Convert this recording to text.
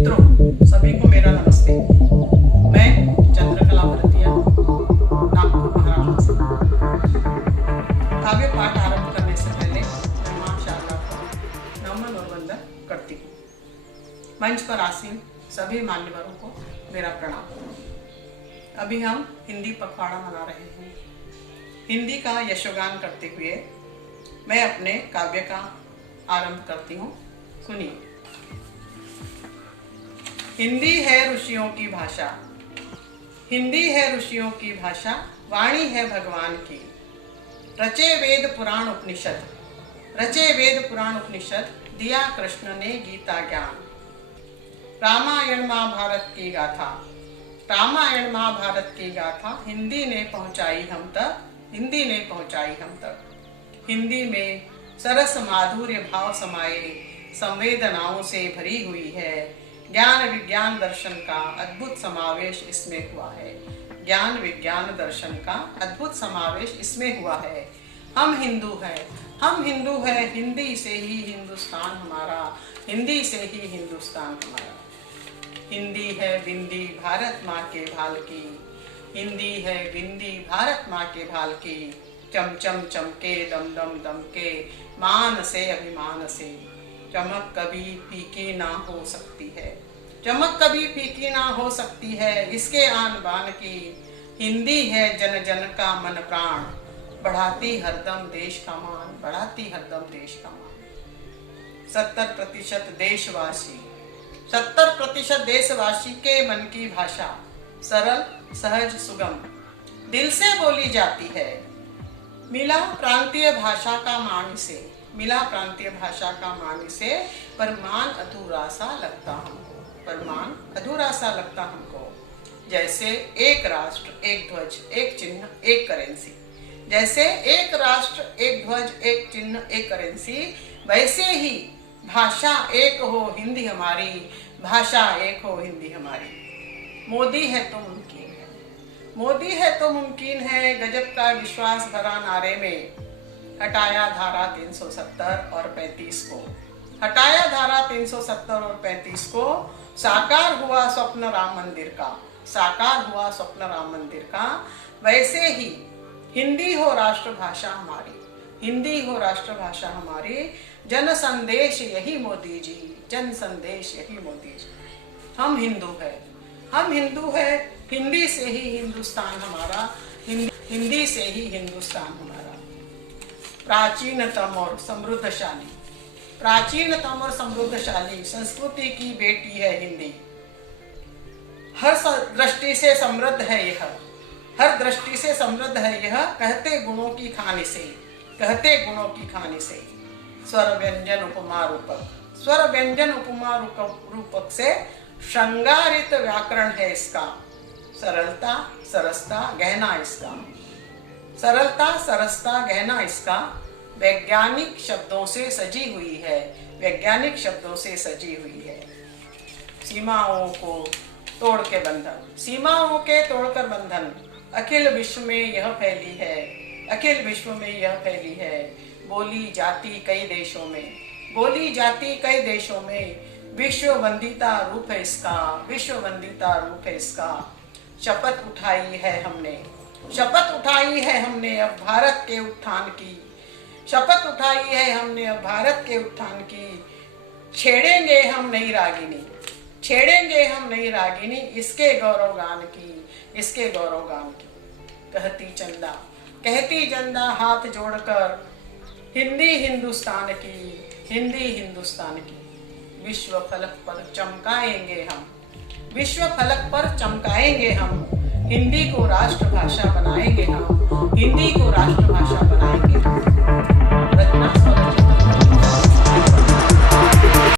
मित्रों, सभी को मेरा नमस्ते। मैं चंद्रकला भरतिया, नागपुर, महाराष्ट्र से। काव्य पाठ आरंभ करने से पहले मैं मां शारदा को नमन और वंदन करती हूँ। मंच पर आसीन सभी मान्यवरों को मेरा प्रणाम। अभी हम हिंदी पखवाड़ा मना रहे हैं। हिंदी का यशोगान करते हुए मैं अपने काव्य का आरंभ करती हूँ। सुनिए। हिंदी है ऋषियों की भाषा, हिंदी है ऋषियों की भाषा, वाणी है भगवान की। रचे वेद पुराण उपनिषद, रचे वेद पुराण उपनिषद, दिया कृष्ण ने गीता ज्ञान। रामायण महाभारत की गाथा, रामायण महाभारत की गाथा, हिंदी ने पहुंचाई हम तक, हिंदी ने पहुंचाई हम तक। हिंदी में सरस माधुर्य भाव समाये, संवेदनाओं से भरी हुई है। ज्ञान विज्ञान दर्शन का अद्भुत समावेश इसमें हुआ है। ज्ञान विज्ञान दर्शन का अद्भुत समावेश इसमें हुआ है। हम हिंदू हैं, हम हिंदू हैं, हिंदी से ही हिंदुस्तान हमारा, हिंदी से ही हिंदुस्तान हमारा। हिंदी है बिंदी भारत माँ के भाल की, हिंदी है बिंदी भारत माँ के भाल की। चम चम चमके दम दम दम के, मान से अभिमान से। चमक कभी फीकी ना हो सकती है, चमक कभी फीकी ना हो सकती है, इसके आन बान की। हिंदी है जन जन का मन प्राण, बढ़ाती हरदम देश का मान, बढ़ाती हरदम देश का मान। 70% देशवासी, 70% देशवासी के मन की भाषा सरल सहज सुगम दिल से बोली जाती है। मिला प्रांतीय भाषा का मान से, मिला प्रांतीय भाषा का मान से, पर मान अधूरा सा लगता हमको, पर मान अधूरा सा लगता हमको। जैसे एक राष्ट्र एक ध्वज एक चिन्ह एक करेंसी, जैसे एक राष्ट्र एक ध्वज एक चिन्ह एक करेंसी, वैसे ही भाषा एक हो हिंदी हमारी, भाषा एक हो हिंदी हमारी। मोदी है तो मुमकिन है, मोदी है तो मुमकिन है, गजब का विश्वास भरा नारे में। हटाया धारा 370 और 35 को, हटाया धारा 370 और 35 को। साकार हुआ स्वप्न राम मंदिर का, साकार हुआ स्वप्न राम मंदिर का। वैसे ही हिंदी हो राष्ट्रभाषा हमारी, हिंदी हो राष्ट्रभाषा हमारी। जन संदेश यही मोदी जी, जन संदेश यही मोदी जी। हम हिंदू है, हम हिंदू है, हिंदी से ही हिंदुस्तान हमारा, हिंदी से ही हिंदुस्तान हमारा। प्राचीनतम और समृद्धशाली, प्राचीनतम और समृद्धशाली संस्कृति की बेटी है हिंदी। हर दृष्टि से समृद्ध है यह, हर दृष्टि से समृद्ध है यह, कहते गुणों की खानी से, कहते गुणों की खानी से। स्वर व्यंजन उपमा रूपक, स्वर व्यंजन उपमा रूपक से श्रृंगारित व्याकरण है इसका। सरलता सरसता गहना इसका, सरलता सरसता गहना इसका। वैज्ञानिक शब्दों से सजी हुई है, वैज्ञानिक शब्दों से सजी हुई है। सीमाओं को तोड़ के बंधन, सीमाओं के तोड़कर बंधन, अखिल विश्व में यह फैली है, अखिल विश्व में यह फैली है। बोली जाती कई देशों में, बोली जाती कई देशों में, विश्व वंदिता रूप है इसका, विश्व वंदिता रूप है इसका। शपथ उठाई है हमने, शपथ उठाई है हमने अब भारत के उत्थान की, शपथ उठाई है हमने अब भारत के उत्थान की। छेड़ेंगे हम नई रागिनी, छेड़ेंगे हम नई रागिनी, इसके गौरव गान की, इसके गौरव गान की। कहती चंदा, कहती चंदा हाथ जोड़कर, हिंदी हिंदुस्तान की, हिंदी हिंदुस्तान की। विश्व फलक पर चमकाएंगे हम, विश्व फलक पर चमकाएंगे हम, हिंदी को राष्ट्रभाषा बनाएंगे हम, हिंदी को